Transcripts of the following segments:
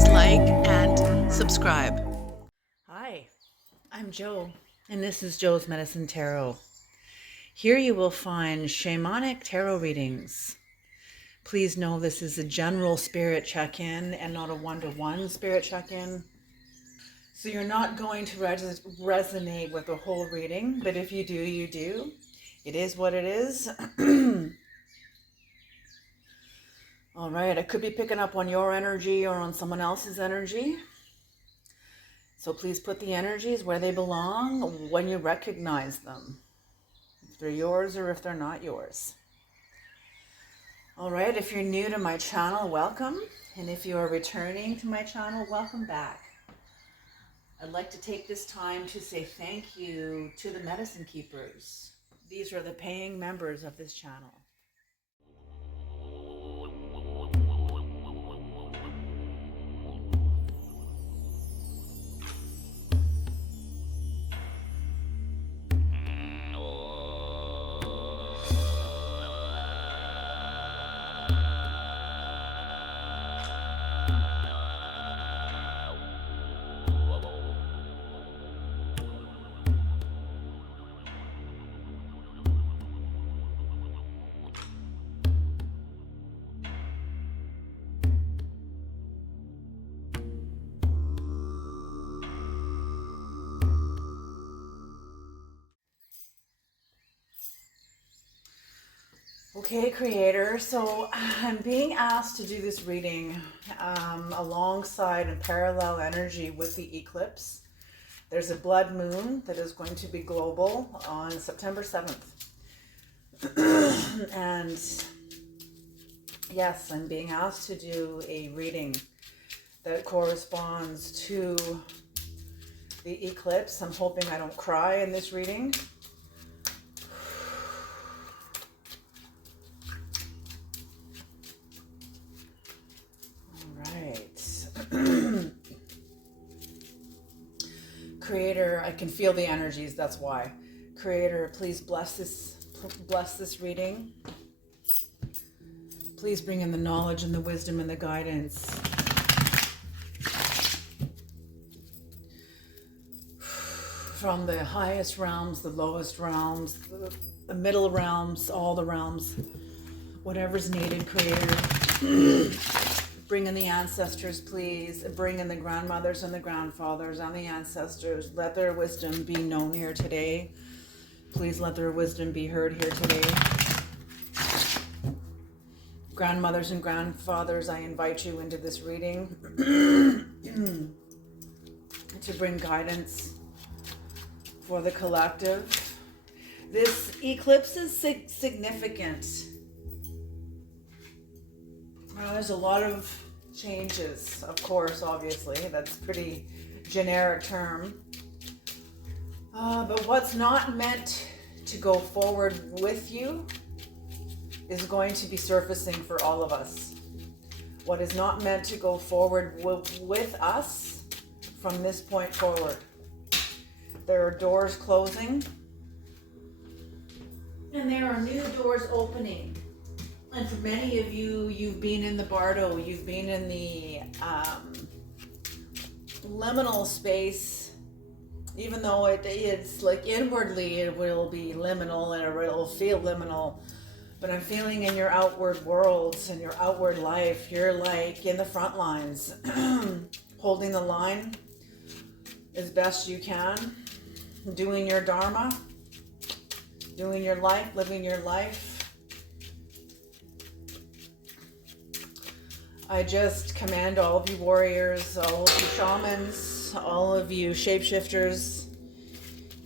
please like and subscribe. Hi, I'm Joe, and this is Joe's Medicine Tarot. Here you will find shamanic tarot readings. Please know this is a general spirit check-in and not a one-to-one spirit check-in. So you're not going to resonate with the whole reading, but if you do, you do. It is what it is. All right, I could be picking up on your energy or on someone else's energy. So please put the energies where they belong when you recognize them. If they're yours or if they're not yours. All right, if you're new to my channel, welcome. And if you are returning to my channel, welcome back. I'd like to take this time to say thank you to the medicine keepers. These are the paying members of this channel. Okay, creator, so I'm being asked to do this reading alongside a parallel energy with the eclipse. There's a blood moon that is going to be global on September 7th. And yes, I'm being asked to do a reading that corresponds to the eclipse. I'm hoping I don't cry in this reading. Creator, I can feel the energies, that's why. Creator, please bless this reading. Please bring in the knowledge and the wisdom and the guidance. From the highest realms, the lowest realms, the middle realms, all the realms, whatever's needed, Creator. Bring in the ancestors, please. Bring in the grandmothers and the grandfathers and the ancestors. Let their wisdom be known here today. Please let their wisdom be heard here today. Grandmothers and grandfathers, I invite you into this reading to bring guidance for the collective. This eclipse is significant. There's a lot of changes, of course, obviously. That's a pretty generic term. But what's not meant to go forward with you is going to be surfacing for all of us. What is not meant to go forward with us from this point forward. There are doors closing, and there are new doors opening. And for many of you, you've been in the bardo, you've been in the liminal space, even though it's like inwardly it will be liminal and it will feel liminal. But I'm feeling in your outward worlds and your outward life, you're like in the front lines, holding the line as best you can, doing your dharma, doing your life, living your life. I just command all of you warriors, all of you shamans, all of you shapeshifters,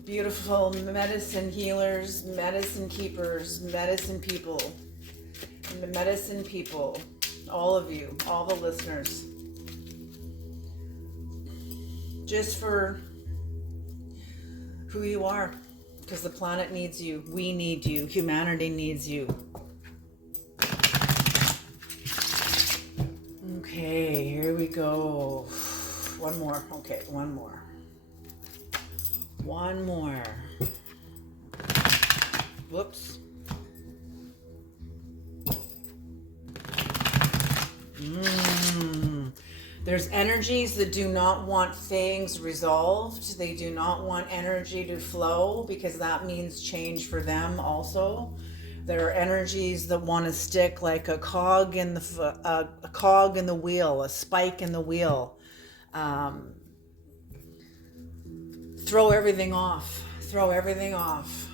beautiful medicine healers, medicine keepers, medicine people, all of you, all the listeners. Just for who you are, because the planet needs you, we need you, humanity needs you. Okay, here we go. One more. Okay, one more. Whoops. There's energies that do not want things resolved. They do not want energy to flow because that means change for them also. There are energies that want to stick like a cog in the wheel, a spike in the wheel. Um, throw everything off. Throw everything off.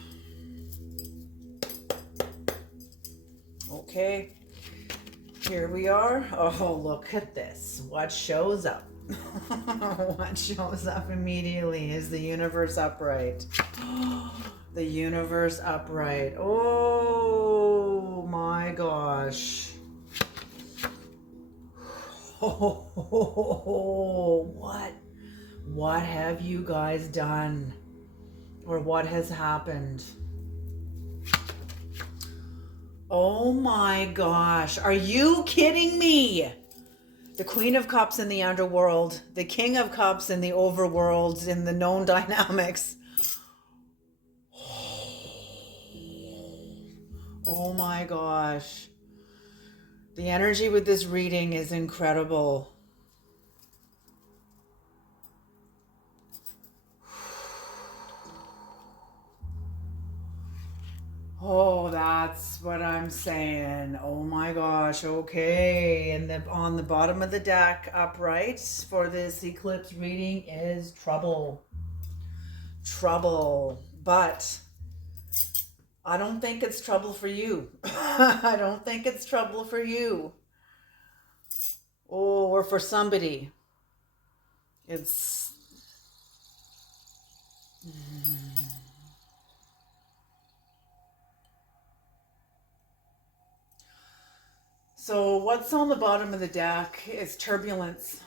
Okay. Here we are. Oh, look at this. What shows up? What shows up immediately is the universe upright. The universe upright. Oh my gosh. Oh, what have you guys done? Or what has happened? Oh my gosh. Are you kidding me? The Queen of Cups in the underworld, the King of Cups in the overworlds, in the known dynamics. Oh my gosh. The energy with this reading is incredible. Oh, that's what I'm saying. Oh my gosh. Okay. And on the bottom of the deck, upright for this eclipse reading is trouble. Trouble. But I don't think it's trouble for you. I don't think it's trouble for you. Or for somebody. It's... So what's on the bottom of the deck is turbulence.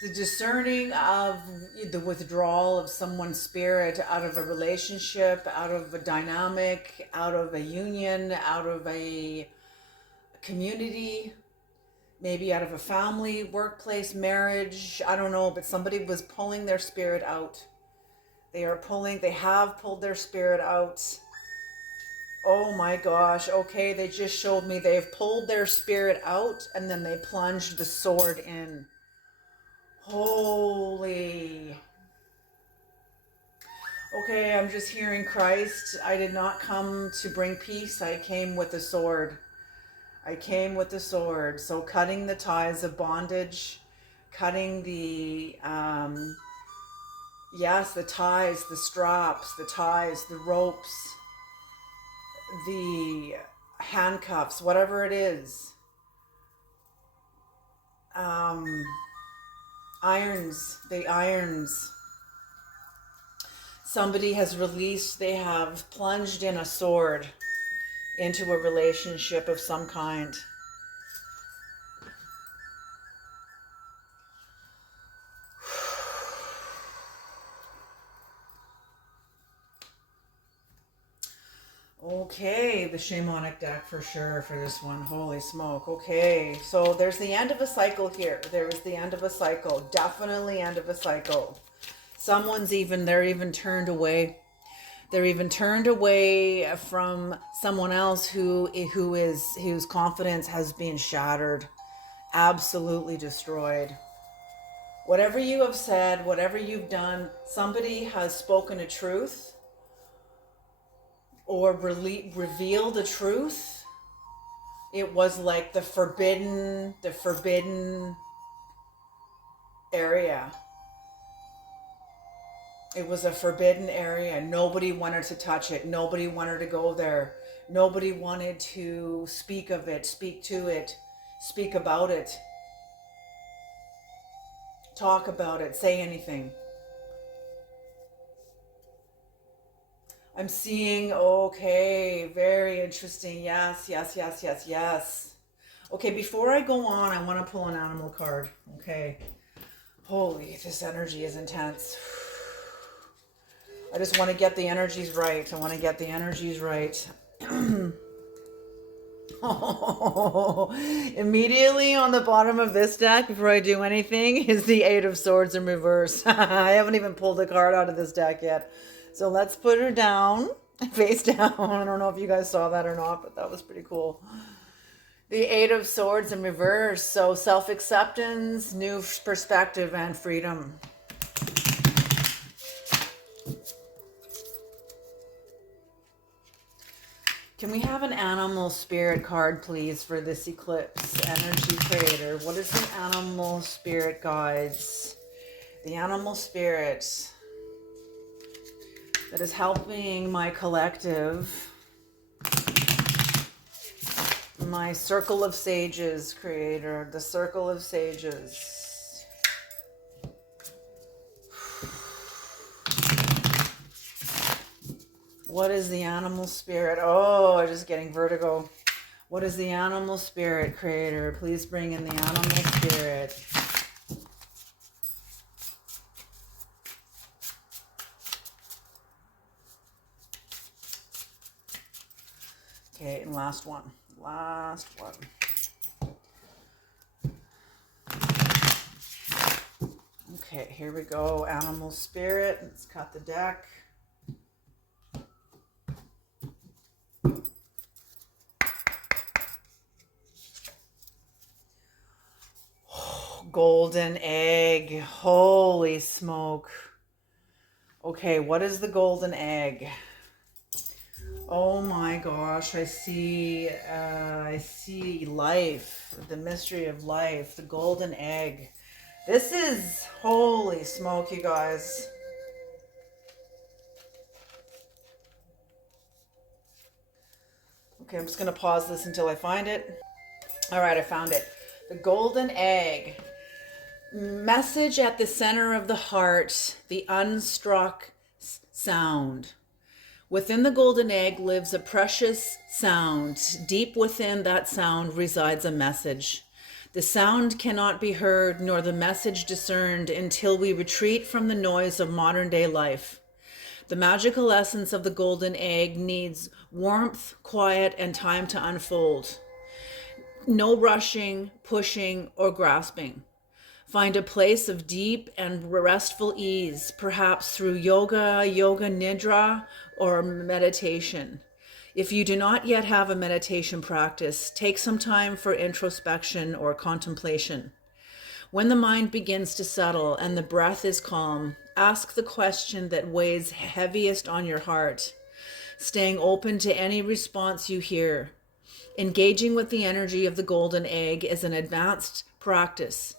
The discerning of the withdrawal of someone's spirit out of a relationship, out of a dynamic, out of a union, out of a community, maybe out of a family, workplace, marriage, I don't know, but somebody was pulling their spirit out. They have pulled their spirit out. Oh my gosh, okay, they just showed me they've pulled their spirit out and then they plunged the sword in. Holy. Okay, I'm just hearing Christ. I did not come to bring peace. I came with a sword. I came with the sword. So cutting the ties of bondage, cutting the, yes, the ties, the straps, the ties, the ropes, the handcuffs, whatever it is. The irons. Somebody has released, they have plunged in a sword into a relationship of some kind. Okay, the Shamanic deck for sure for this one. Holy smoke. Okay, so there's the end of a cycle here. There's the end of a cycle. Definitely end of a cycle. They're even turned away. They're even turned away from someone else whose confidence has been shattered, absolutely destroyed. Whatever you have said, whatever you've done, somebody has spoken a truth or revealed a truth. It was like the forbidden area. It was a forbidden area. Nobody wanted to touch it. Nobody wanted to go there. Nobody wanted to speak of it, speak to it, speak about it, talk about it, say anything. I'm seeing, okay, very interesting. Yes. Okay, before I go on, I want to pull an animal card. Okay. Holy, this energy is intense. I just want to get the energies right. Oh, immediately on the bottom of this deck, before I do anything, is the Eight of Swords in reverse. I haven't even pulled a card out of this deck yet. So let's put her down, face down. I don't know if you guys saw that or not, but that was pretty cool. The Eight of Swords in reverse. So self-acceptance, new perspective, and freedom. Can we have an animal spirit card, please, for this eclipse energy creator? What is the animal spirit guides? The animal spirit that is helping my collective, my circle of sages creator, the circle of sages. What is the animal spirit? Oh, I'm just getting vertigo. What is the animal spirit creator? Please bring in the animal spirit. Okay, and last one. Last one. Okay, here we go. Animal spirit. Let's cut the deck. Golden egg. Holy smoke. Okay, what is the golden egg? Oh my gosh, I see life, the mystery of life, the golden egg. This is, holy smoke, you guys. Okay, I'm just going to pause this until I find it. All right, I found it. The golden egg. Message at the center of the heart, the unstruck sound. Within the golden egg lives a precious sound. Deep within that sound resides a message. The sound cannot be heard nor the message discerned until we retreat from the noise of modern day life. The magical essence of the golden egg needs warmth, quiet, and time to unfold. No rushing, pushing, or grasping. Find a place of deep and restful ease, perhaps through yoga nidra, or meditation. If you do not yet have a meditation practice, take some time for introspection or contemplation. When the mind begins to settle and the breath is calm, ask the question that weighs heaviest on your heart, staying open to any response you hear. Engaging with the energy of the golden egg is an advanced practice.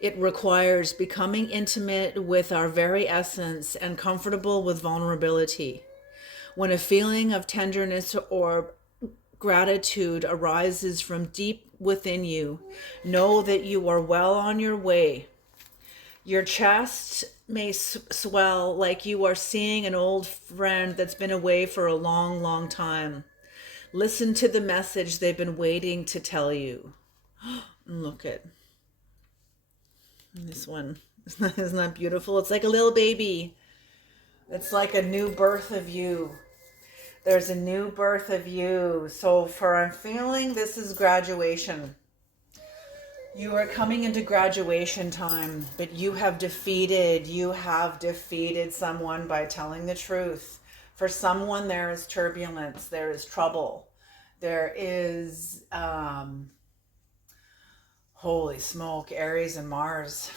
It requires becoming intimate with our very essence and comfortable with vulnerability. When a feeling of tenderness or gratitude arises from deep within you, know that you are well on your way. Your chest may swell like you are seeing an old friend that's been away for a long, long time. Listen to the message they've been waiting to tell you. Look at this one. Isn't that beautiful? It's like a little baby. It's like a new birth of you. There's a new birth of you. So I'm feeling this is graduation. You are coming into graduation time, but you have defeated someone by telling the truth. For someone, there is turbulence, there is trouble, there is, holy smoke, Aries and Mars.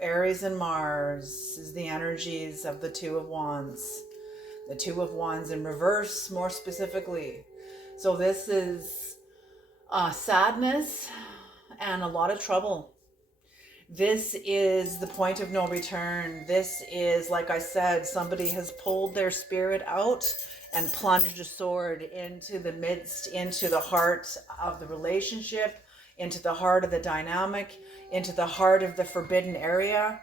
Aries and Mars is the energies of the Two of Wands. The Two of Wands in reverse, more specifically. So this is sadness and a lot of trouble. This is the point of no return. This is, like I said, somebody has pulled their spirit out and plunged a sword into the midst, into the heart of the relationship, into the heart of the dynamic, into the heart of the forbidden area.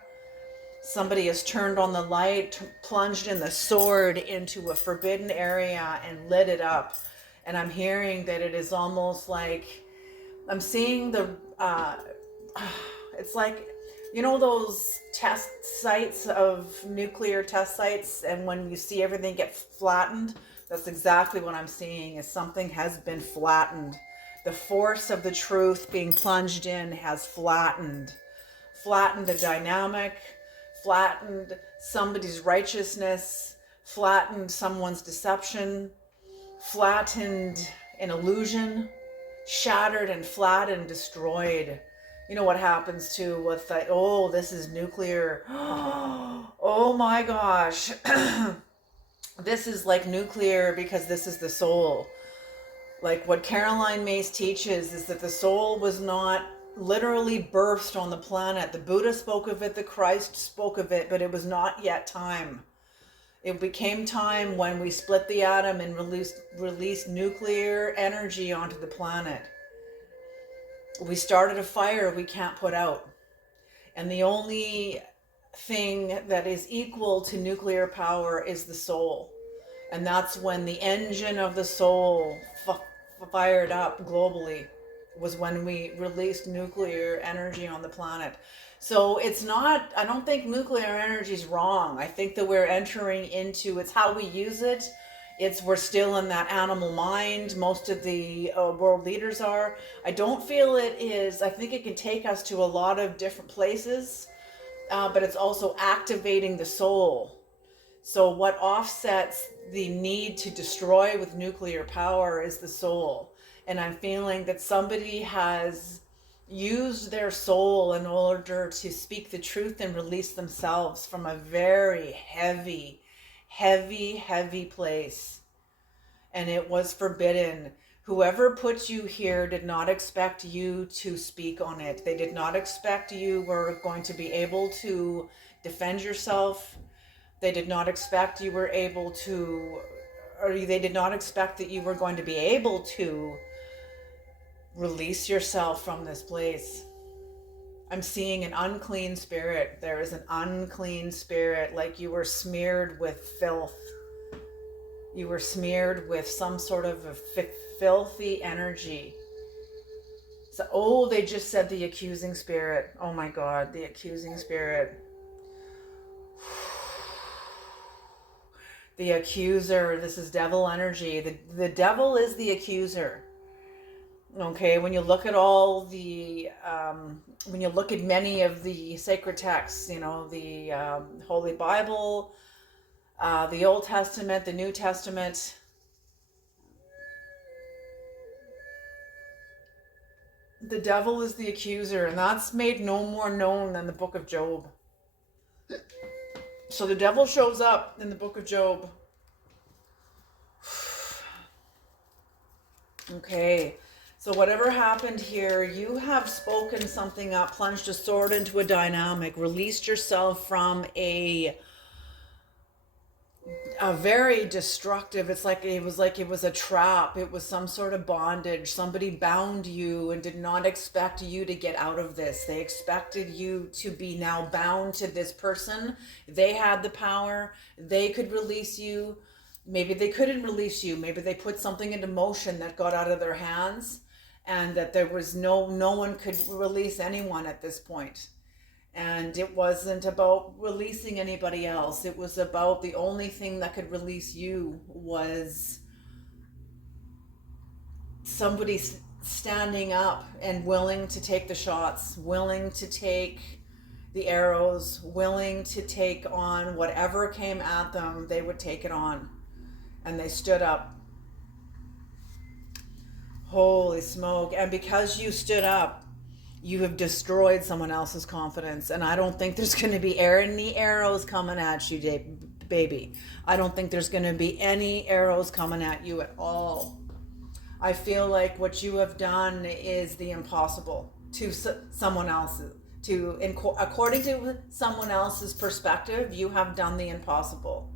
Somebody has turned on the light, plunged in the sword into a forbidden area and lit it up. And I'm hearing that it is almost like, I'm seeing it's like, you know, those test sites of nuclear test sites, and when you see everything get flattened, that's exactly what I'm seeing, is something has been flattened. The force of the truth being plunged in has flattened a dynamic, flattened somebody's righteousness, flattened someone's deception, flattened an illusion. shattered and flattened and destroyed. You know what happens to with the, oh, this is nuclear. Oh my gosh. This is like nuclear because this is the soul. Like what Caroline Myss teaches is that the soul was not literally birthed on the planet. The Buddha spoke of it, the Christ spoke of it, but it was not yet time. It became time when we split the atom and released nuclear energy onto the planet. We started a fire we can't put out. And the only thing that is equal to nuclear power is the soul. And that's when the engine of the soul fired up globally, was when we released nuclear energy on the planet. So it's not, I don't think nuclear energy is wrong. I think that we're entering into, it's how we use it. We're still in that animal mind. Most of the world leaders are. I don't feel it is, I think it can take us to a lot of different places, but it's also activating the soul. So what offsets the need to destroy with nuclear power is the soul. And I'm feeling that somebody has used their soul in order to speak the truth and release themselves from a very heavy, heavy, heavy place. And it was forbidden. Whoever put you here did not expect you to speak on it. They did not expect you were going to be able to defend yourself. They did not expect you were able to, or they did not expect that you were going to be able to release yourself from this place. I'm seeing an unclean spirit. There is an unclean spirit, like you were smeared with filth. You were smeared with some sort of a filthy energy. So, oh, they just said the accusing spirit. Oh my God, the accusing spirit. The accuser, this is devil energy. The devil is the accuser. Okay, when you look at all the, when you look at many of the sacred texts, you know, the Holy Bible, the Old Testament, the New Testament, the devil is the accuser, and that's made no more known than the book of Job. So the devil shows up in the book of Job. Okay, so whatever happened here, you have spoken something up, plunged a sword into a dynamic, released yourself from a very destructive, it was a trap. It was some sort of bondage. Somebody bound you and did not expect you to get out of this. They expected you to be now bound to this person. They had the power. They could release you. Maybe they couldn't release you. Maybe they put something into motion that got out of their hands, and that there was no one could release anyone at this point. And it wasn't about releasing anybody else. It was about the only thing that could release you was somebody standing up and willing to take the shots, willing to take the arrows, willing to take on whatever came at them. They would take it on. And they stood up. Holy smoke. And because you stood up, you have destroyed someone else's confidence. And I don't think there's going to be any arrows coming at you, baby. I don't think there's going to be any arrows coming at you at all. I feel like what you have done is the impossible to someone else's. According to someone else's perspective, you have done the impossible.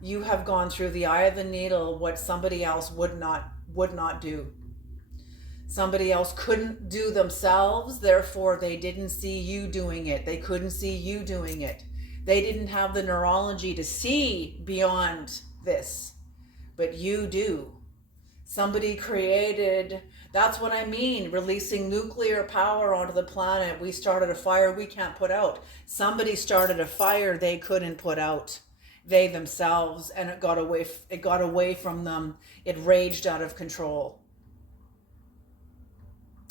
You have gone through the eye of the needle, what somebody else would not do. Somebody else couldn't do themselves, therefore they didn't see you doing it. They couldn't see you doing it. They didn't have the neurology to see beyond this, but you do. Somebody created, that's what I mean, releasing nuclear power onto the planet. We started a fire we can't put out. Somebody started a fire they couldn't put out. They themselves, and it got away from them. It raged out of control.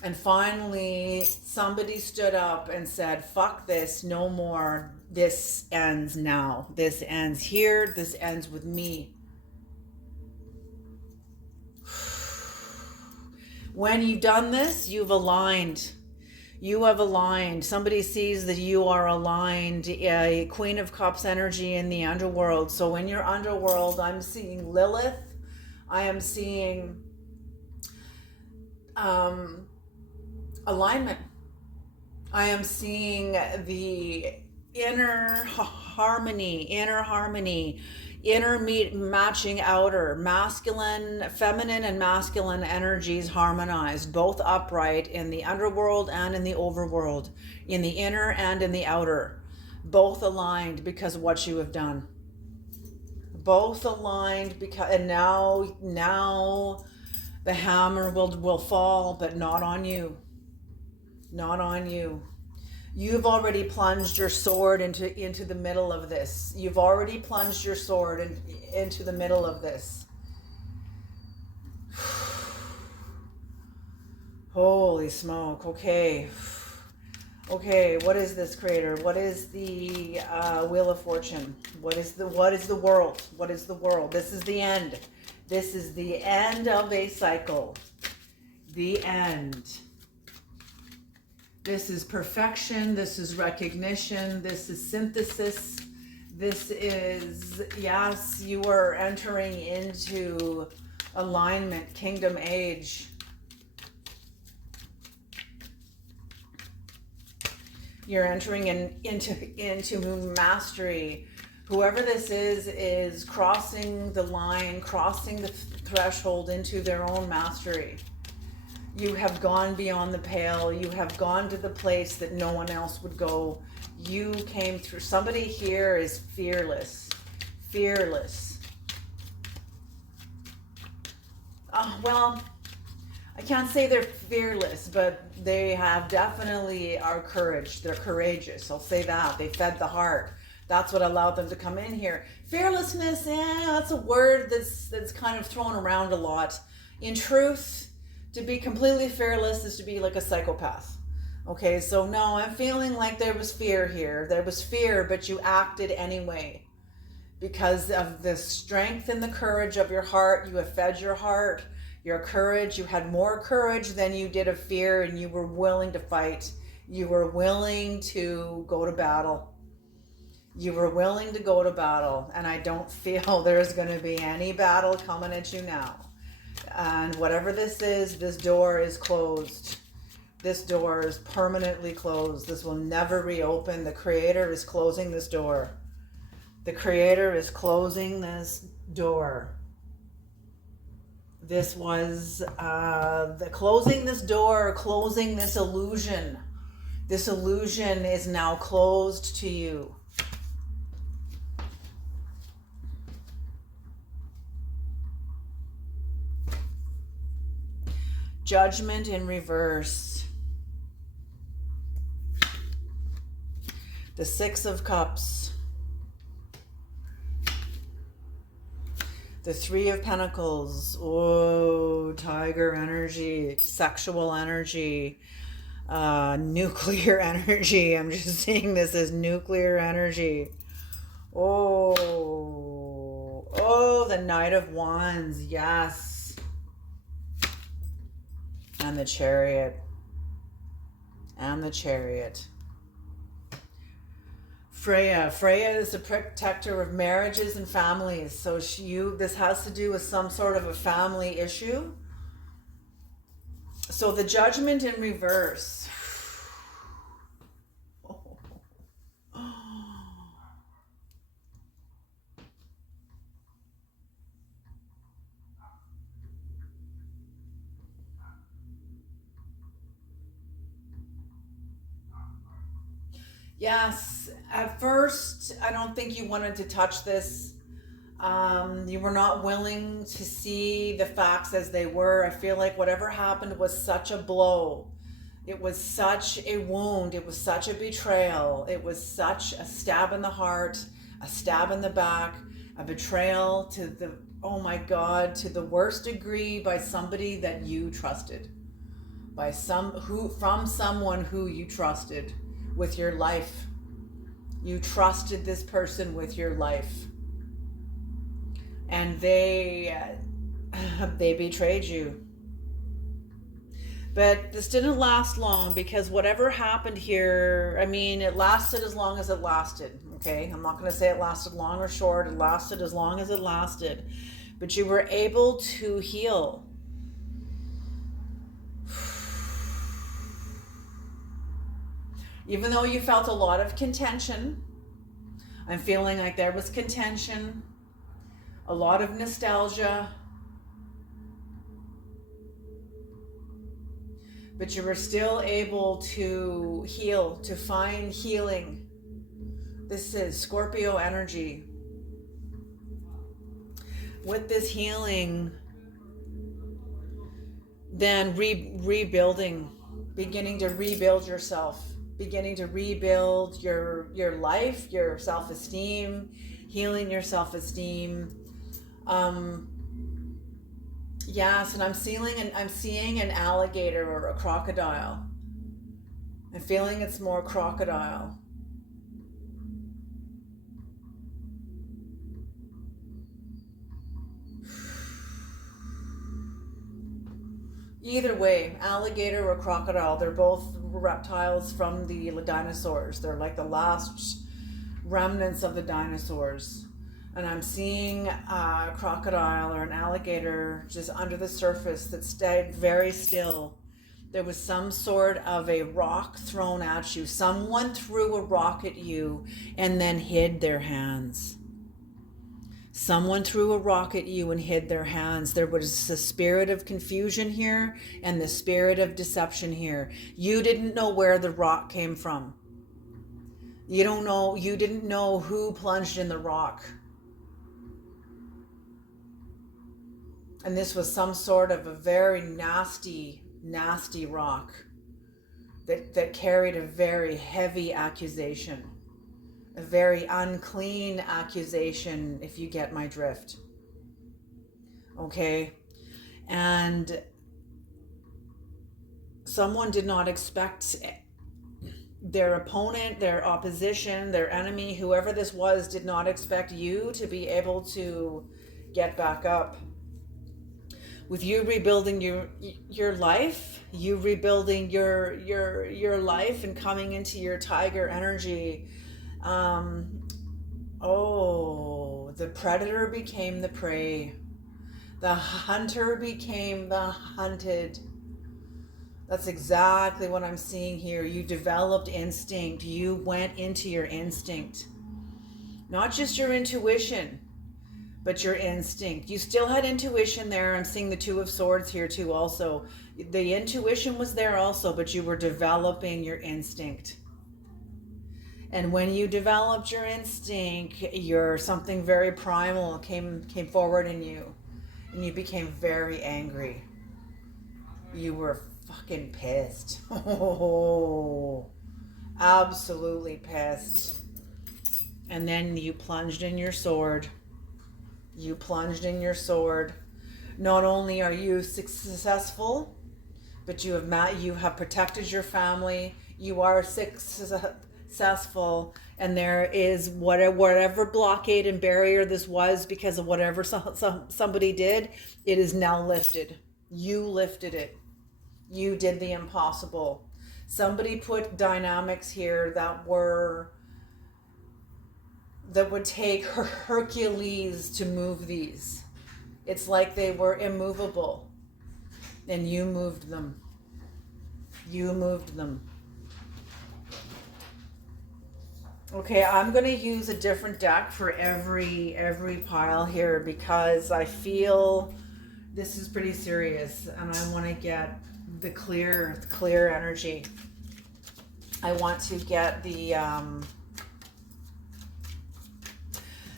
And finally, somebody stood up and said, fuck this, no more. This ends now. This ends here. This ends with me. When you've done this, you've aligned. You have aligned. Somebody sees that you are aligned. A Queen of Cups energy in the underworld. So in your underworld, I'm seeing Lilith. I am seeing alignment. I am seeing the inner harmony, matching outer, masculine, feminine and masculine energies harmonized, both upright in the underworld and in the overworld, in the inner and in the outer, both aligned because of what you have done. Both aligned because, and now the hammer will fall, but not on you. Not on you. You've already plunged your sword into the middle of this. You've already plunged your sword into the middle of this. Holy smoke. Okay. Okay, what is this, Creator? What is the Wheel of Fortune? What is the world? What is the world? This is the end. This is the end of a cycle. The end. This is perfection. This is recognition. This is synthesis. This is, yes, you are entering into alignment, kingdom age. You're entering into mastery. Whoever this is crossing the line, crossing the threshold into their own mastery. You have gone beyond the pale. You have gone to the place that no one else would go. You came through. Somebody here is fearless. Fearless. Well, I can't say they're fearless, but they have definitely are courage. They're courageous. I'll say that. They fed the heart. That's what allowed them to come in here. Fearlessness, that's a word that's kind of thrown around a lot. In truth, to be completely fearless is to be like a psychopath. Okay, so no, I'm feeling like there was fear here. There was fear, but you acted anyway. Because of the strength and the courage of your heart, you have fed your heart, your courage. You had more courage than you did of fear, and you were willing to fight. You were willing to go to battle. You were willing to go to battle, and I don't feel there's going to be any battle coming at you now. And whatever this is, this door is closed. This door is permanently closed. This will never reopen. The Creator is closing this door. The Creator is closing this door. This was the closing this door, closing this illusion. This illusion is now closed to you. Judgment in reverse. The Six of Cups. The Three of Pentacles. Oh, tiger energy, sexual energy, nuclear energy. I'm just seeing this as nuclear energy. Oh, the Knight of Wands. Yes. And the Chariot. And the Chariot. Freya is the protector of marriages and families. So this has to do with some sort of a family issue. So the Judgment in reverse. Yes, at first, I don't think you wanted to touch this. You were not willing to see the facts as they were. I feel like whatever happened was such a blow. It was such a wound. It was such a betrayal. It was such a stab in the heart, a stab in the back, a betrayal to the, oh my God, to the worst degree by somebody that you trusted. From someone who you trusted with your life. You trusted this person with your life. And they betrayed you. But this didn't last long because whatever happened here, I mean, it lasted as long as it lasted. Okay. I'm not going to say it lasted long or short. It lasted as long as it lasted. But you were able to heal. Even though you felt a lot of contention, I'm feeling like there was contention, a lot of nostalgia, but you were still able to heal, to find healing. This is Scorpio energy. With this healing, then rebuilding, beginning to rebuild yourself, beginning to rebuild your life, your self-esteem, healing your self-esteem. Yes, and I'm seeing an alligator or a crocodile. I'm feeling it's more crocodile. Either way, alligator or crocodile, they're both reptiles from the dinosaurs. They're like the last remnants of the dinosaurs. And I'm seeing a crocodile or an alligator just under the surface that stayed very still. There was some sort of a rock thrown at you. Someone threw a rock at you and then hid their hands. Someone threw a rock at you and hid their hands. There was the spirit of confusion here and the spirit of deception here. You didn't know where the rock came from. You didn't know who plunged in the rock. And this was some sort of a very nasty rock that carried a very heavy accusation. A very unclean accusation, if you get my drift. Okay? And someone did not expect their opponent, their opposition, their enemy, whoever this was, did not expect you to be able to get back up. With you rebuilding your life, you rebuilding your life and coming into your tiger energy. The predator became the prey. The hunter became the hunted. That's exactly what I'm seeing here. You developed instinct. You went into your instinct. Not just your intuition, but your instinct. You still had intuition there. I'm seeing the Two of Swords here too also. The intuition was there also, but you were developing your instinct. And when you developed your instinct, something very primal came forward in you. And you became very angry. You were fucking pissed. Oh, absolutely pissed. And then you plunged in your sword. You plunged in your sword. Not only are you successful, but you have protected your family. You are successful, and there is whatever blockade and barrier this was because of whatever somebody did, it is now lifted. You lifted it. You did the impossible. Somebody put dynamics here that would take Hercules to move these. It's like they were immovable, and you moved them. You moved them. Okay, I'm going to use a different deck for every pile here because I feel this is pretty serious, and I want to get the clear energy. I want to get the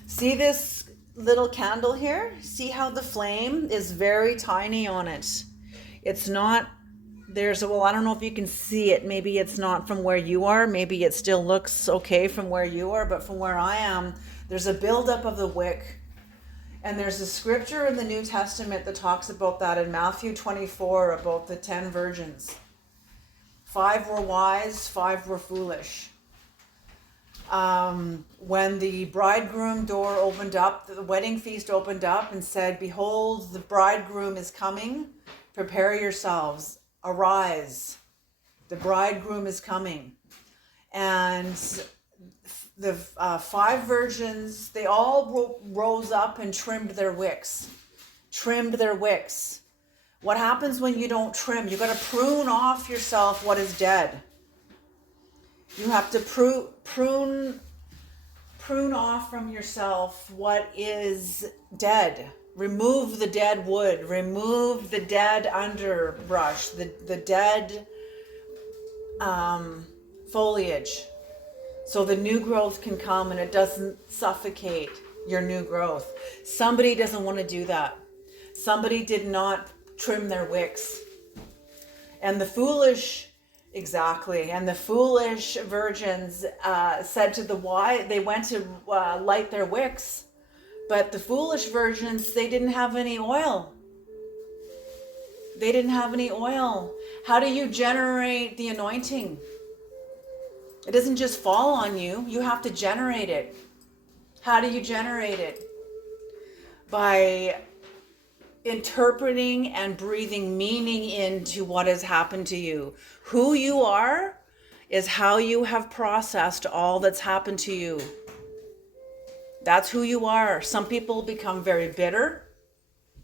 see this little candle here? See how the flame is very tiny on it. It's not, I don't know if you can see it. Maybe it's not from where you are. Maybe it still looks okay from where you are, but from where I am, there's a buildup of the wick. And there's a scripture in the New Testament that talks about that in Matthew 24 about the 10 virgins. 5 were wise, 5 were foolish. When the bridegroom door opened up, the wedding feast opened up and said, "Behold, the bridegroom is coming. Prepare yourselves." Arise, the bridegroom is coming. And the 5 virgins, they all rose up and trimmed their wicks. What happens when you don't trim? You got to prune off yourself what is dead. You have to prune off from yourself what is dead. Remove the dead wood. Remove the dead underbrush. The dead foliage. So the new growth can come and it doesn't suffocate your new growth. Somebody doesn't want to do that. Somebody did not trim their wicks. And the foolish virgins said to the wise, they went to light their wicks. But the foolish virgins, they didn't have any oil. How do you generate the anointing? It doesn't just fall on you. You have to generate it. How do you generate it? By interpreting and breathing meaning into what has happened to you. Who you are is how you have processed all that's happened to you. That's who you are. Some people become very bitter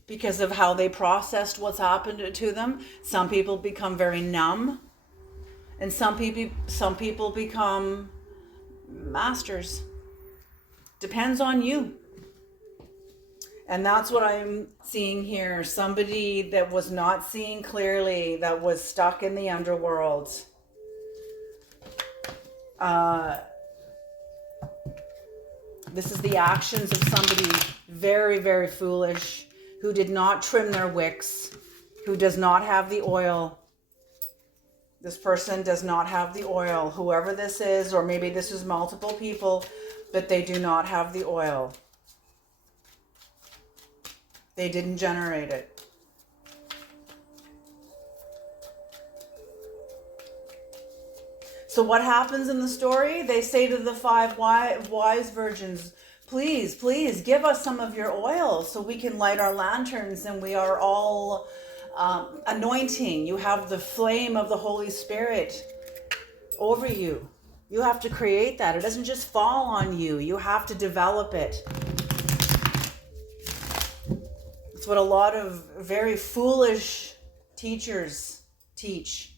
because of how they processed what's happened to them. Some people become very numb. And some people become masters. Depends on you. And that's what I'm seeing here. Somebody that was not seeing clearly, that was stuck in the underworld. This is the actions of somebody very, very foolish, who did not trim their wicks, who does not have the oil. This person does not have the oil. Whoever this is, or maybe this is multiple people, but they do not have the oil. They didn't generate it. So what happens in the story? They say to the 5 wise virgins, please, please give us some of your oil so we can light our lanterns and we are all anointing. You have the flame of the Holy Spirit over you. You have to create that. It doesn't just fall on you. You have to develop it. It's what a lot of very foolish teachers teach.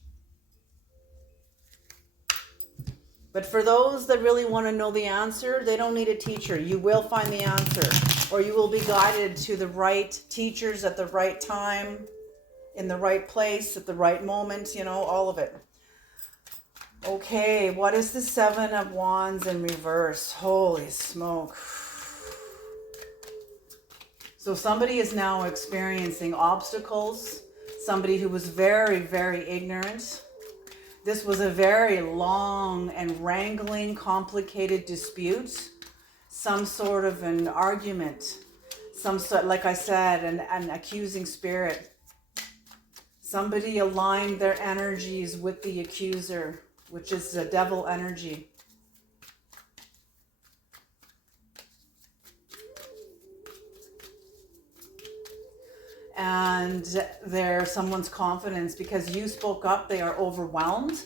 But for those that really want to know the answer, they don't need a teacher. You will find the answer, or you will be guided to the right teachers at the right time, in the right place, at the right moment, all of it. Okay, what is the 7 of Wands in reverse? Holy smoke. So somebody is now experiencing obstacles. Somebody who was very, very ignorant. This was a very long and wrangling, complicated dispute. Some sort of an argument. Some sort, like I said, an accusing spirit. Somebody aligned their energies with the accuser, which is the devil energy. And they're someone's confidence, because you spoke up, they are overwhelmed.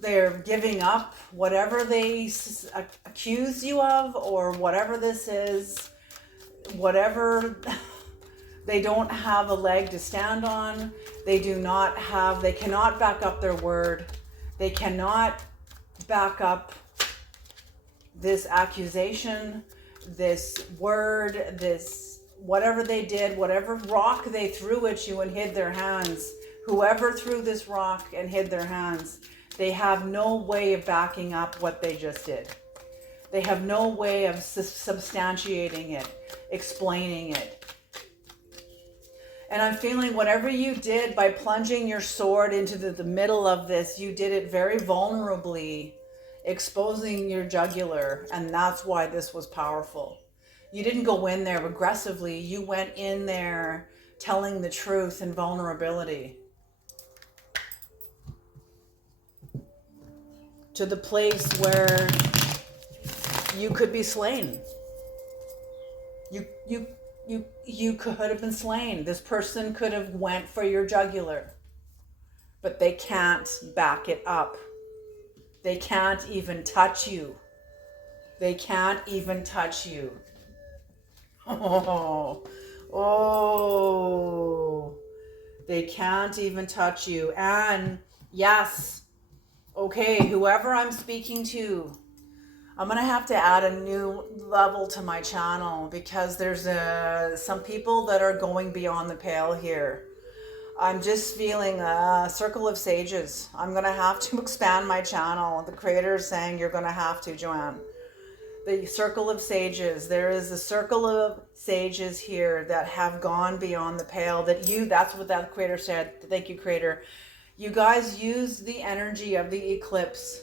They're giving up whatever they accuse you of, or whatever this is, whatever. They don't have a leg to stand on. They cannot back up their word. They cannot back up this accusation, this word, this whatever they did, whatever rock they threw at you and hid their hands. Whoever threw this rock and hid their hands, they have no way of backing up what they just did. They have no way of substantiating it, explaining it. And I'm feeling whatever you did by plunging your sword into the middle of this, you did it very vulnerably, exposing your jugular. And that's why this was powerful. You didn't go in there aggressively. You went in there telling the truth and vulnerability. To the place where you could be slain. You could have been slain. This person could have went for your jugular, but they can't back it up. They can't even touch you. They can't even touch you. Oh, oh, they can't even touch you. And yes, okay, whoever I'm speaking to, I'm going to have to add a new level to my channel because there's some people that are going beyond the pale here. I'm just feeling a circle of sages. I'm going to have to expand my channel. The creator is saying you're going to have to, Joanne. The circle of sages. There is a circle of sages here that have gone beyond the pale. That's what that creator said. Thank you, creator. You guys used the energy of the eclipse.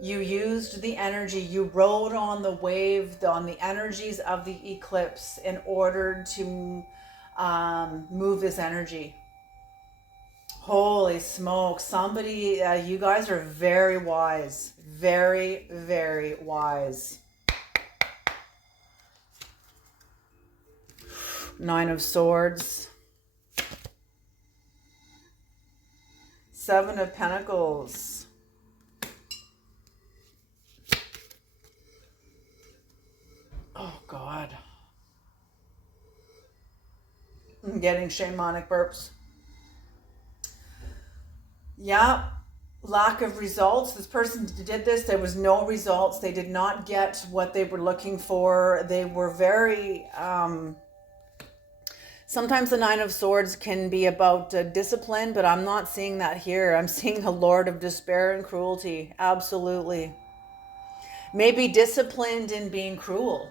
You used the energy. You rode on the wave, on the energies of the eclipse in order to move this energy. Holy smoke. Somebody, you guys are very wise. Very, very wise. Nine of Swords. Seven of Pentacles. Oh, God. I'm getting shamanic burps. Yeah, lack of results. This person did this. There was no results. They did not get what they were looking for. They were very... sometimes the Nine of Swords can be about discipline, but I'm not seeing that here. I'm seeing the Lord of Despair and Cruelty. Absolutely. Maybe disciplined in being cruel.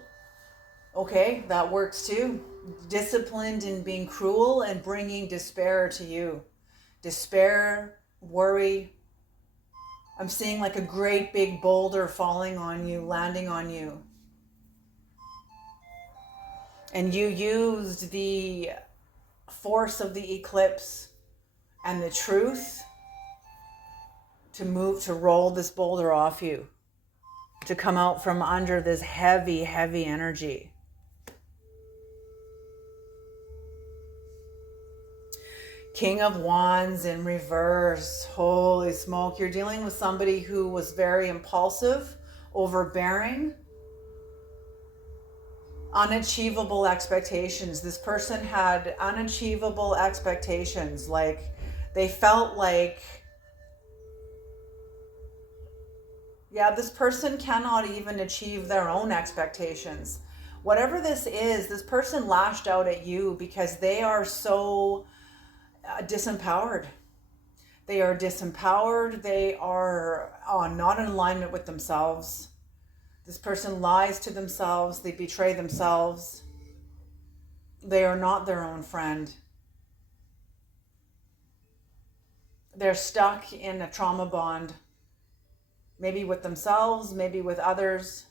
Okay, that works too. Disciplined in being cruel and bringing despair to you. Despair, worry. I'm seeing like a great big boulder falling on you, landing on you. And you used the force of the eclipse and the truth to roll this boulder off you, to come out from under this heavy, heavy energy. King of Wands in reverse. Holy smoke. You're dealing with somebody who was very impulsive, overbearing, unachievable expectations. This person had unachievable expectations. Like they felt like, yeah, this person cannot even achieve their own expectations. Whatever this is, this person lashed out at you because they are so disempowered. They are disempowered. They are not in alignment with themselves. This person lies to themselves. They betray themselves. They are not their own friend. They're stuck in a trauma bond, maybe with themselves, maybe with others.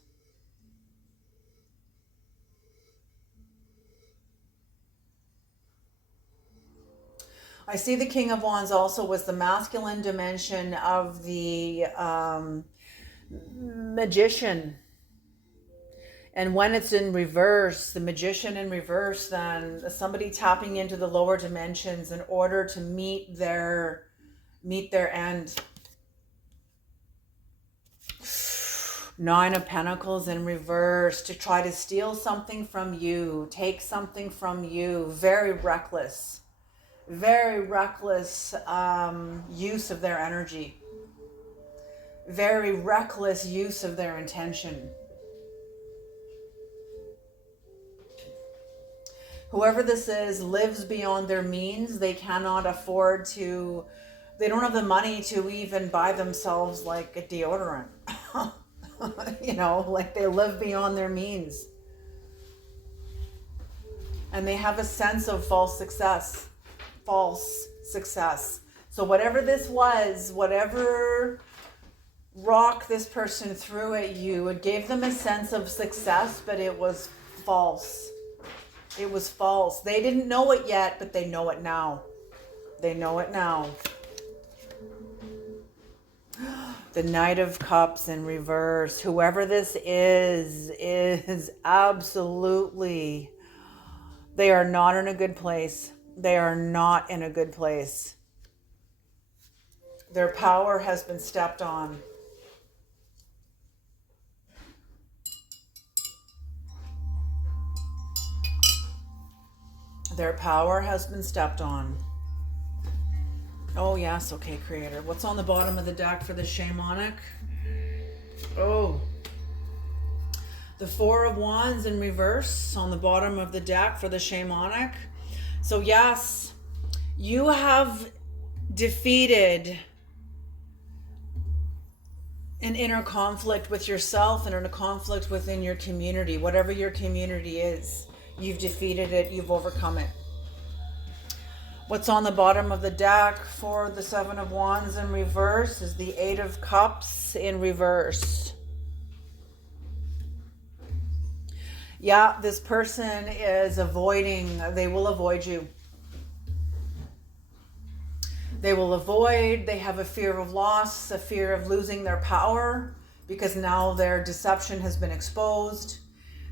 I see the King of Wands also was the masculine dimension of the magician. And when it's in reverse, the magician in reverse, then somebody tapping into the lower dimensions in order to meet their end. Nine of Pentacles in reverse, to try to steal something from you, take something from you. Very reckless use of their energy, very reckless use of their intention. Whoever this is lives beyond their means. They cannot afford to, they don't have the money to even buy themselves like a deodorant. You know, like they live beyond their means. And they have a sense of false success. So whatever this was, whatever rock this person threw at you, it gave them a sense of success, but it was false. It was false. They didn't know it yet, but they know it now. They know it now. The Knight of Cups in reverse. Whoever this is absolutely They are not in a good place. They are not in a good place. Their power has been stepped on. Their power has been stepped on. Oh, yes. Okay, Creator. What's on the bottom of the deck for the Shamanic? Oh. The Four of Wands in reverse on the bottom of the deck for the Shamanic. So, yes, you have defeated an inner conflict with yourself and a conflict within your community. Whatever your community is, you've defeated it. You've overcome it. What's on the bottom of the deck for the Seven of Wands in reverse is the Eight of Cups in reverse. Yeah, this person is avoiding, they will avoid you. They will avoid, they have a fear of loss, a fear of losing their power because now their deception has been exposed.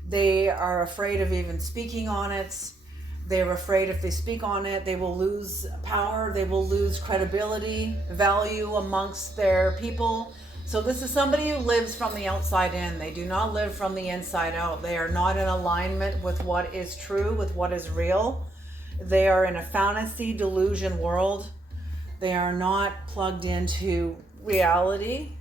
They are afraid of even speaking on it. They're afraid if they speak on it, they will lose power, they will lose credibility, value amongst their people. So this is somebody who lives from the outside in. They do not live from the inside out. They are not in alignment with what is true, with what is real. They are in a fantasy delusion world. They are not plugged into reality.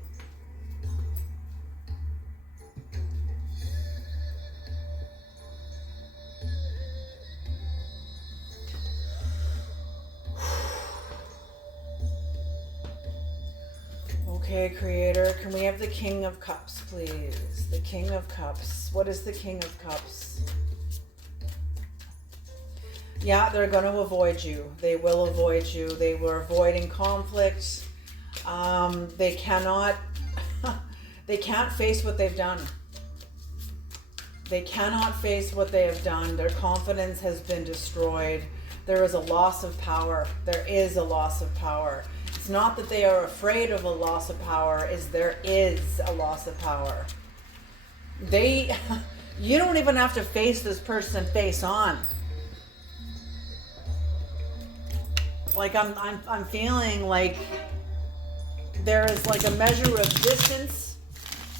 Okay, Creator, can we have the King of Cups, please? The King of Cups. What is the King of Cups? Yeah, they're going to avoid you. They will avoid you. They were avoiding conflict. They cannot, they can't face what they've done. They cannot face what they have done. Their confidence has been destroyed. There is a loss of power. There is a loss of power. It's not that they are afraid of a loss of power, there is a loss of power. You don't even have to face this person face on. Like I'm feeling like there is like a measure of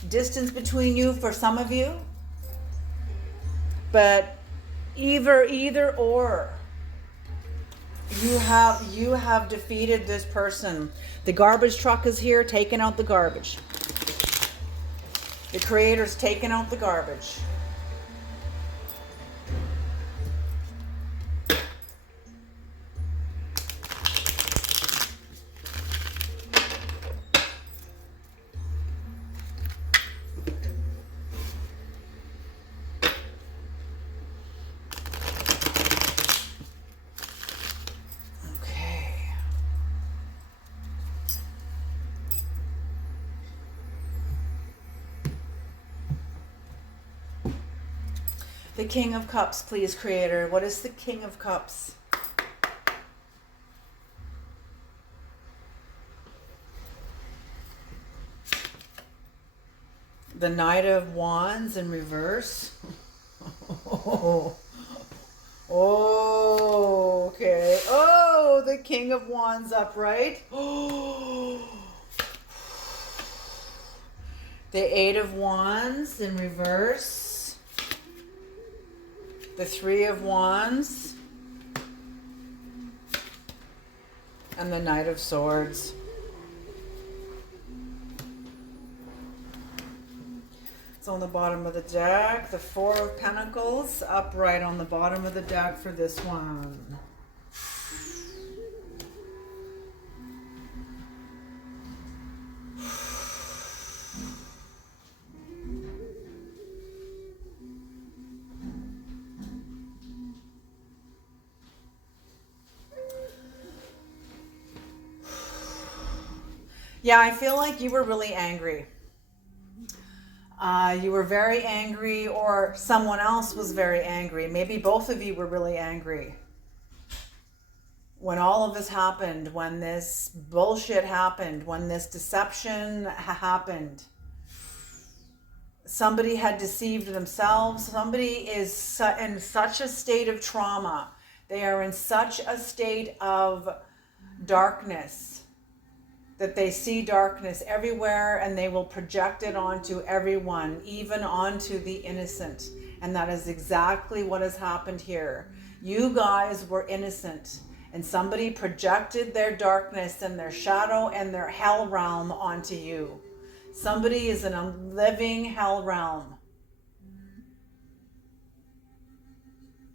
distance between you for some of you. But either or. You have defeated this person. The garbage truck is here, taking out the garbage. The Creator's taking out the garbage. The King of Cups, please, Creator. What is the King of Cups? The Knight of Wands in reverse. Oh, okay. Oh, the King of Wands upright. Oh. The Eight of Wands in reverse. The Three of Wands. And the Knight of Swords. It's on the bottom of the deck. The Four of Pentacles upright on the bottom of the deck for this one. Yeah, I feel like you were really angry. You were very angry, or someone else was very angry. Maybe both of you were really angry. When all of this happened, when this bullshit happened, when this deception happened, Somebody had deceived themselves. Somebody is in such a state of trauma. They are in such a state of darkness that they see darkness everywhere, and they will project it onto everyone, even onto the innocent. And that is exactly what has happened here. You guys were innocent, and somebody projected their darkness and their shadow and their hell realm onto you. Somebody is in a living hell realm,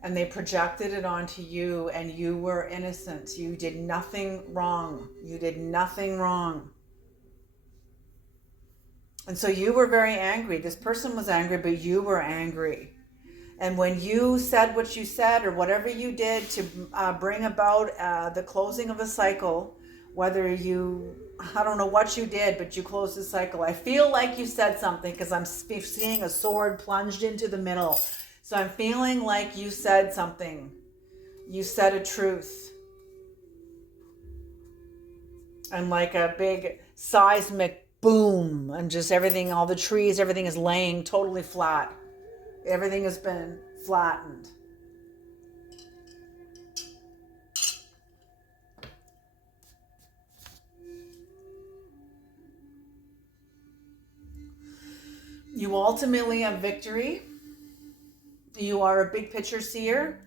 and they projected it onto you, and you were innocent. You did nothing wrong. You did nothing wrong. And so you were very angry. This person was angry, but you were angry. And when you said what you said, or whatever you did to bring about the closing of a cycle, whether you, I don't know what you did, but you closed the cycle. I feel like you said something, because I'm seeing a sword plunged into the middle. So I'm feeling like you said something. You said a truth. And like a big seismic boom, and just everything, all the trees, everything is laying totally flat. Everything has been flattened. You ultimately have victory. You are a big picture seer.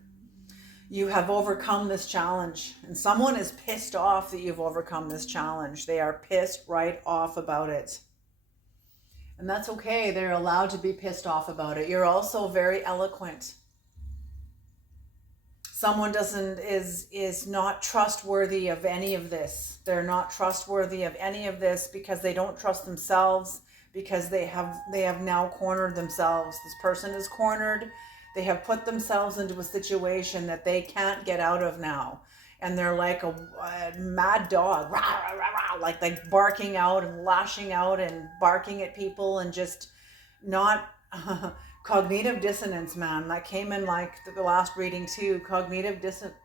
You have overcome this challenge. And someone is pissed off that you've overcome this challenge. They are pissed right off about it. And that's okay. They're allowed to be pissed off about it. You're also very eloquent. Someone is not trustworthy of any of this. They're not trustworthy of any of this because they don't trust themselves, because they have now cornered themselves. This person is cornered. They have put themselves into a situation that they can't get out of now. And they're like a mad dog, rah, rah, rah, rah, like barking out and lashing out and barking at people, and just not cognitive dissonance, man. That came in like the last reading too. Cognitive dissonance.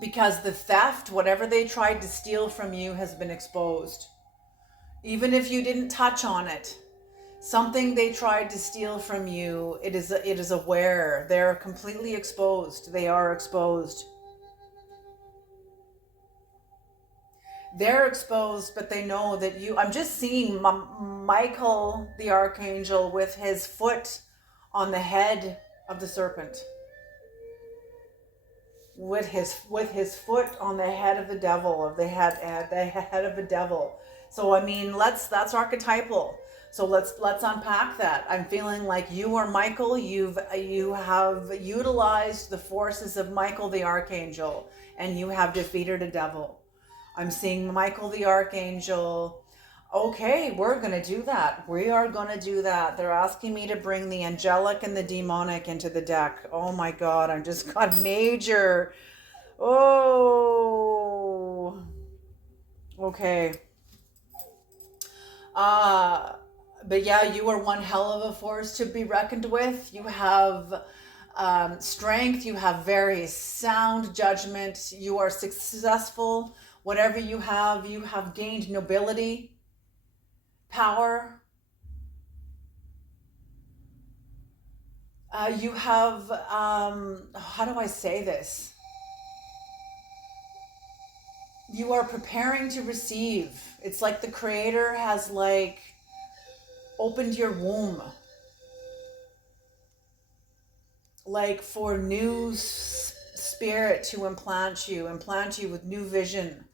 Because the theft, whatever they tried to steal from you, has been exposed. Even if you didn't touch on it, something they tried to steal from you, it is aware. They're completely exposed. They are exposed. They're exposed, but they know that you, I'm just seeing Michael the archangel with his foot on the head of the serpent. With his foot on the head of the devil, of the head of the devil. So I mean, that's archetypal. So let's unpack that. I'm feeling like you are Michael. You have utilized the forces of Michael the archangel, and you have defeated a devil. I'm seeing Michael the archangel. Okay, we're going to do that. We are going to do that. They're asking me to bring the angelic and the demonic into the deck. Oh my God, I just got major. Oh, okay. But yeah, you are one hell of a force to be reckoned with. You have strength. You have very sound judgment. You are successful. Whatever you have gained nobility, power. You have, how do I say this? You are preparing to receive. It's like the Creator has like opened your womb, like for new spirit to implant you with new vision,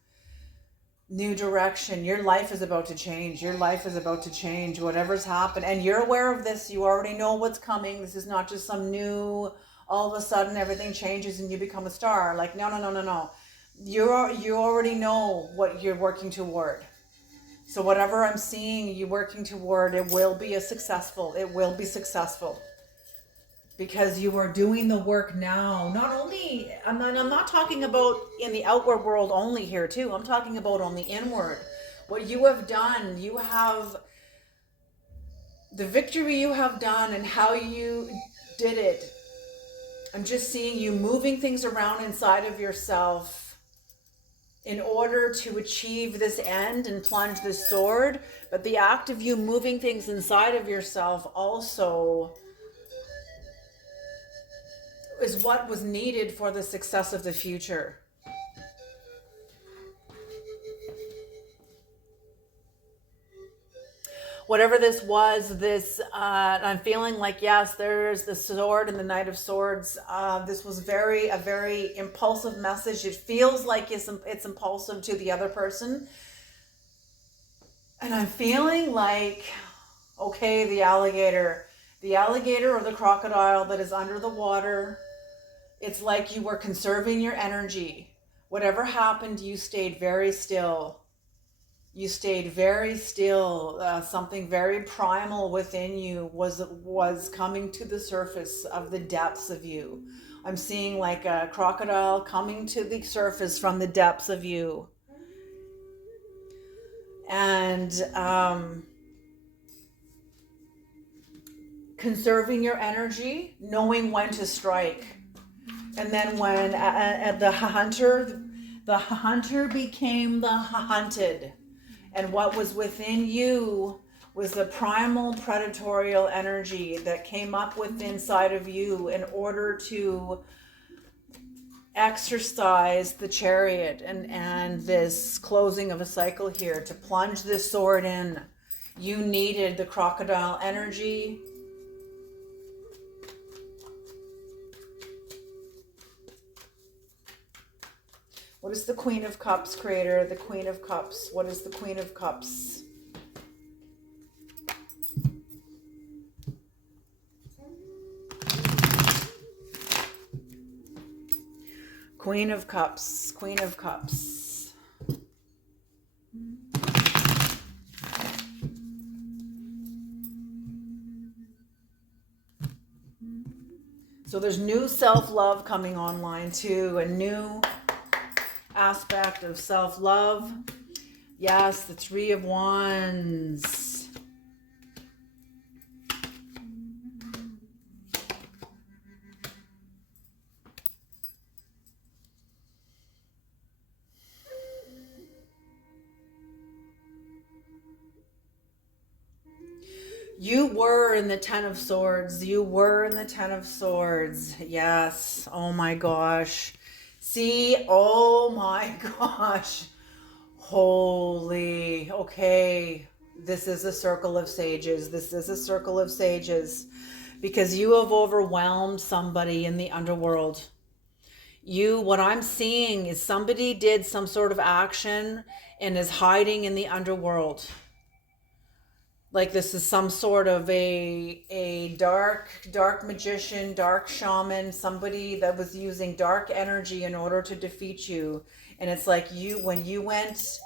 new direction. Your life is about to change. Your life is about to change. Whatever's happened, and you're aware of this. You already know what's coming. This is not just some new, all of a sudden everything changes and you become a star. Like, no. You already know what you're working toward. So whatever I'm seeing you working toward, it will be successful. It will be successful. Because you are doing the work now. Not only, I'm not talking about in the outward world only here too. I'm talking about on the inward. What you have done, you have the victory you have done and how you did it. I'm just seeing you moving things around inside of yourself in order to achieve this end and plunge this sword. But the act of you moving things inside of yourself also is what was needed for the success of the future. Whatever this was, I'm feeling like, yes, there's the sword and the Knight of Swords. This was a very impulsive message. It feels like it's impulsive to the other person. And I'm feeling like, okay, the alligator or the crocodile that is under the water, it's like you were conserving your energy. Whatever happened, you stayed very still. You stayed very still. Something very primal within you was coming to the surface of the depths of you. I'm seeing like a crocodile coming to the surface from the depths of you. And conserving your energy, knowing when to strike. And then when the hunter became the hunted. And what was within you was the primal predatorial energy that came up with inside of you in order to exercise the chariot and this closing of a cycle here, to plunge this sword in. You needed the crocodile energy. What is the Queen of Cups, Creator? The Queen of Cups. What is the Queen of Cups? Queen of Cups. Queen of Cups. So there's new self-love coming online too, a new aspect of self-love. Yes, the Three of Wands. You were in the Ten of Swords. You were in the Ten of Swords. Yes. Oh my gosh. See, oh my gosh. Holy, okay. This is a circle of sages. This is a circle of sages. Because you have overwhelmed somebody in the underworld. What I'm seeing is somebody did some sort of action and is hiding in the underworld. Like this is some sort of a dark magician, dark shaman, somebody that was using dark energy in order to defeat you. And it's like when you went,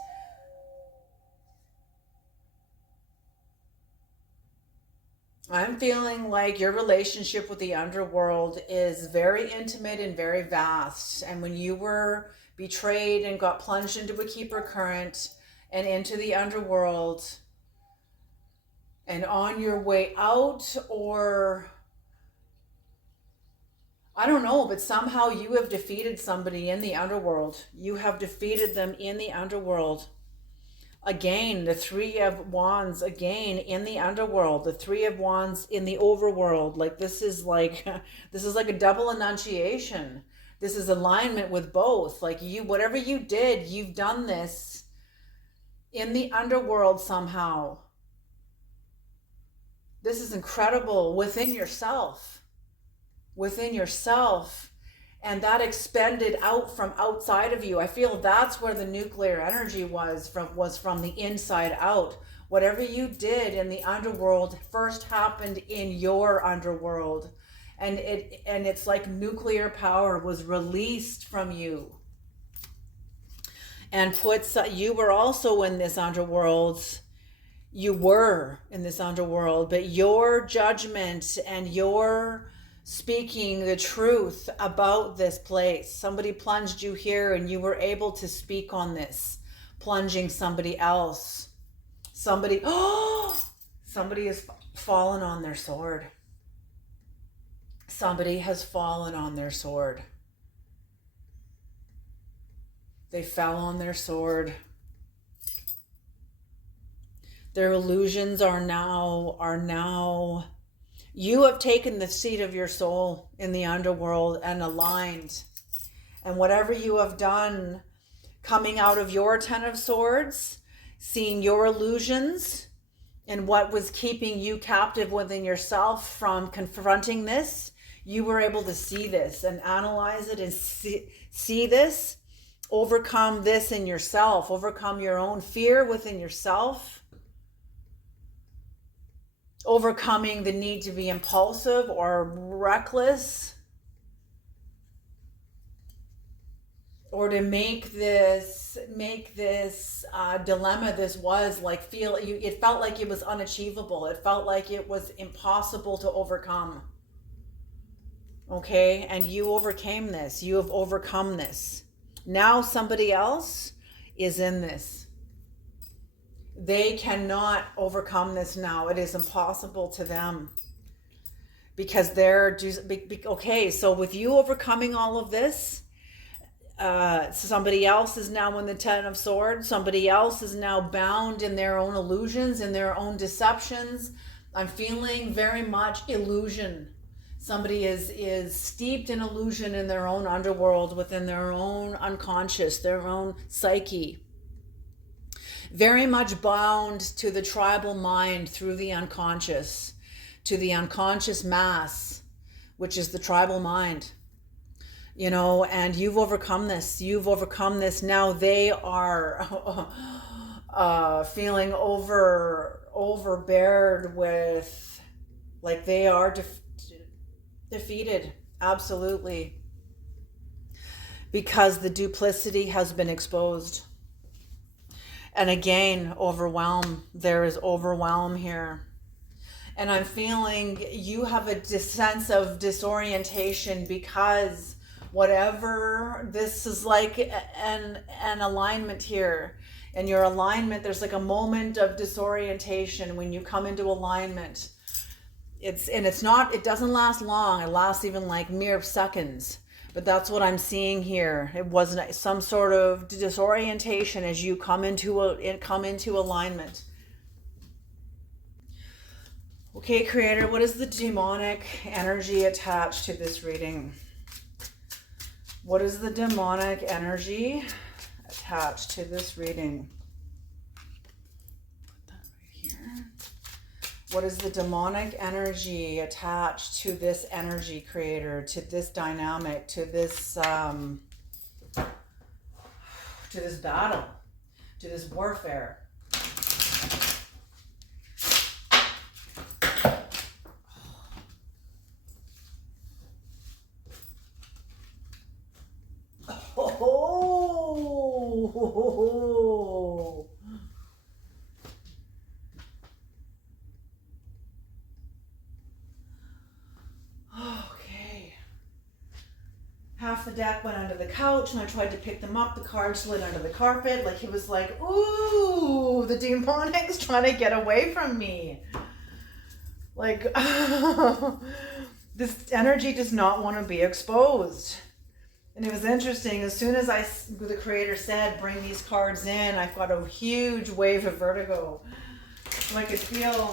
I'm feeling like your relationship with the underworld is very intimate and very vast. And when you were betrayed and got plunged into a keeper current and into the underworld, and on your way out, or I don't know, but somehow you have defeated somebody in the underworld. You have defeated them in the underworld. Again, the Three of Wands, again, in the underworld. The Three of Wands in the overworld. Like this is like a double enunciation. This is alignment with both. Like whatever you did, you've done this in the underworld somehow. This is incredible within yourself, and that expended out from outside of you. I feel that's where the nuclear energy was from the inside out. Whatever you did in the underworld first happened in your underworld, and it's like nuclear power was released from you and you were also in this underworld. You were in this underworld, but your judgment and your speaking the truth about this place, somebody plunged you here and you were able to speak on this, plunging somebody else. Somebody has fallen on their sword. Somebody has fallen on their sword. They fell on their sword. Their illusions are now, you have taken the seat of your soul in the underworld and aligned. And whatever you have done, coming out of your Ten of Swords, seeing your illusions and what was keeping you captive within yourself from confronting this, you were able to see this and analyze it and see this, overcome this in yourself, overcome your own fear within yourself, overcoming the need to be impulsive or reckless, or to make this dilemma this was like it felt like it was unachievable. It felt like it was impossible to overcome. Okay, and you overcame this. You have overcome this. Now somebody else is in this. They cannot overcome this now. It is impossible to them because they're okay. So with you overcoming all of this, somebody else is now in the Ten of Swords. Somebody else is now bound in their own illusions, in their own deceptions. I'm feeling very much illusion. Somebody is steeped in illusion in their own underworld, within their own unconscious, their own psyche. Very much bound to the tribal mind through the unconscious, to the unconscious mass, which is the tribal mind. You know, and you've overcome this. You've overcome this. Now they are feeling overbeared with, like they are defeated. Absolutely. Because the duplicity has been exposed. And again, overwhelm. There is overwhelm here. And I'm feeling you have a sense of disorientation because whatever, this is like an alignment here. And your alignment, there's like a moment of disorientation when you come into alignment. It doesn't last long. It lasts even like mere seconds. But that's what I'm seeing here. It wasn't some sort of disorientation as you come into alignment. Okay, Creator, what is the demonic energy attached to this reading? What is the demonic energy attached to this reading? Put that right here. What is the demonic energy attached to this energy, Creator, to this dynamic, to this battle, to this warfare? Oh. Okay. Half the deck went under the couch and I tried to pick them up. The card slid under the carpet. Like he was like, ooh, the demonic's trying to get away from me. Like, this energy does not want to be exposed. And it was interesting. As soon as the Creator said, bring these cards in, I've got a huge wave of vertigo. So I could feel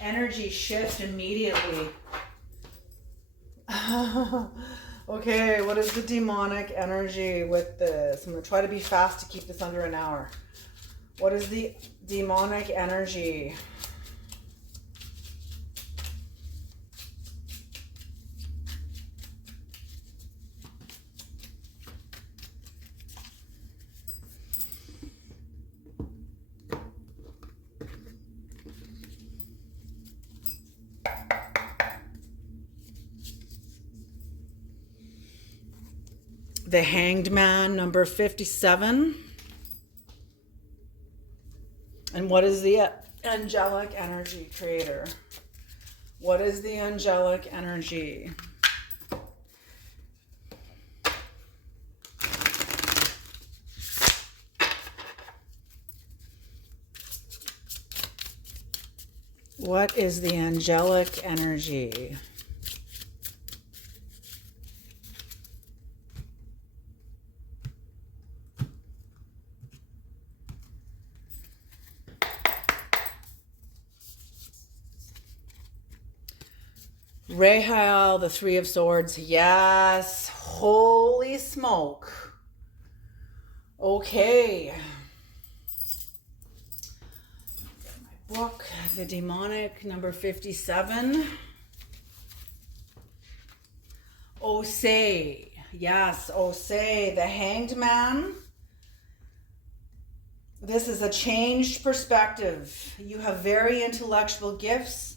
energy shift immediately. Okay, what is the demonic energy with this? I'm going to try to be fast to keep this under an hour. What is the demonic energy? The Hanged Man, number 57. And what is the angelic energy, Creator? What is the angelic energy? What is the angelic energy? Rahel, the Three of Swords. Yes. Holy smoke. Okay. Get my book, The Demonic, number 57. Osei. Yes, Osei, the Hanged Man. This is a changed perspective. You have very intellectual gifts.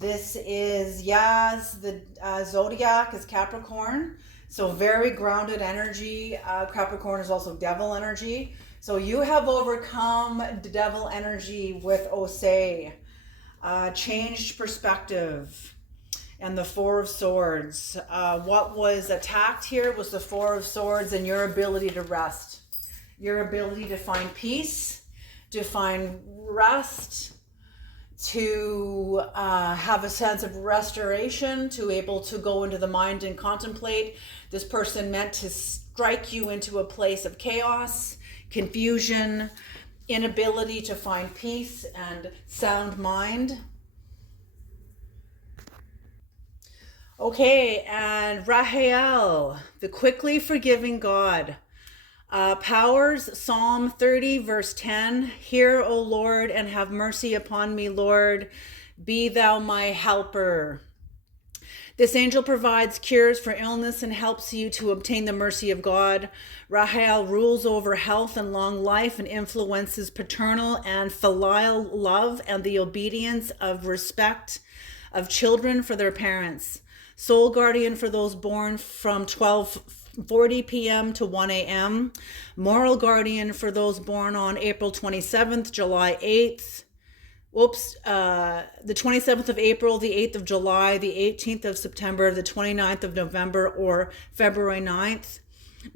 This is, yes, the zodiac is Capricorn. So very grounded energy. Capricorn is also devil energy. So you have overcome the devil energy with Osei. Changed perspective. And the Four of Swords. What was attacked here was the Four of Swords and your ability to rest. Your ability to find peace, to find rest, to have a sense of restoration, to able to go into the mind and contemplate. This person meant to strike you into a place of chaos, confusion, inability to find peace and sound mind. Okay, and Rahel, the quickly forgiving God. Powers, Psalm 30, verse 10. Hear, O Lord, and have mercy upon me, Lord. Be thou my helper. This angel provides cures for illness and helps you to obtain the mercy of God. Rahel rules over health and long life and influences paternal and filial love and the obedience of respect of children for their parents. Soul guardian for those born from 12:40 p.m. to 1 a.m. Moral guardian for those born on April 27th, July 8th. The 27th of April, the 8th of July, the 18th of September, the 29th of November, or February 9th.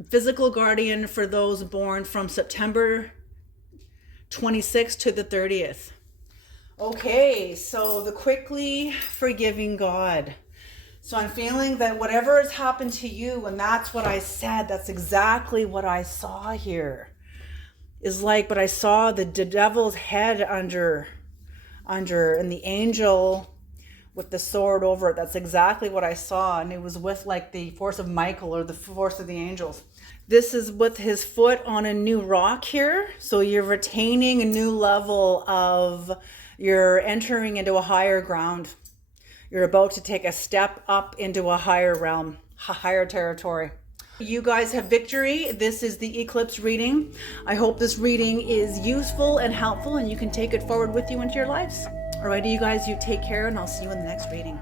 Physical guardian for those born from September 26th to the 30th. Okay, so the quickly forgiving God. So I'm feeling that whatever has happened to you, and that's what I said, that's exactly what I saw here. Is like, but I saw the devil's head under, and the angel with the sword over it. That's exactly what I saw. And it was with like the force of Michael or the force of the angels. This is with his foot on a new rock here. So you're retaining a new level of, you're entering into a higher ground. You're about to take a step up into a higher realm, a higher territory. You guys have victory. This is the eclipse reading. I hope this reading is useful and helpful and you can take it forward with you into your lives. Alrighty, you guys, you take care and I'll see you in the next reading.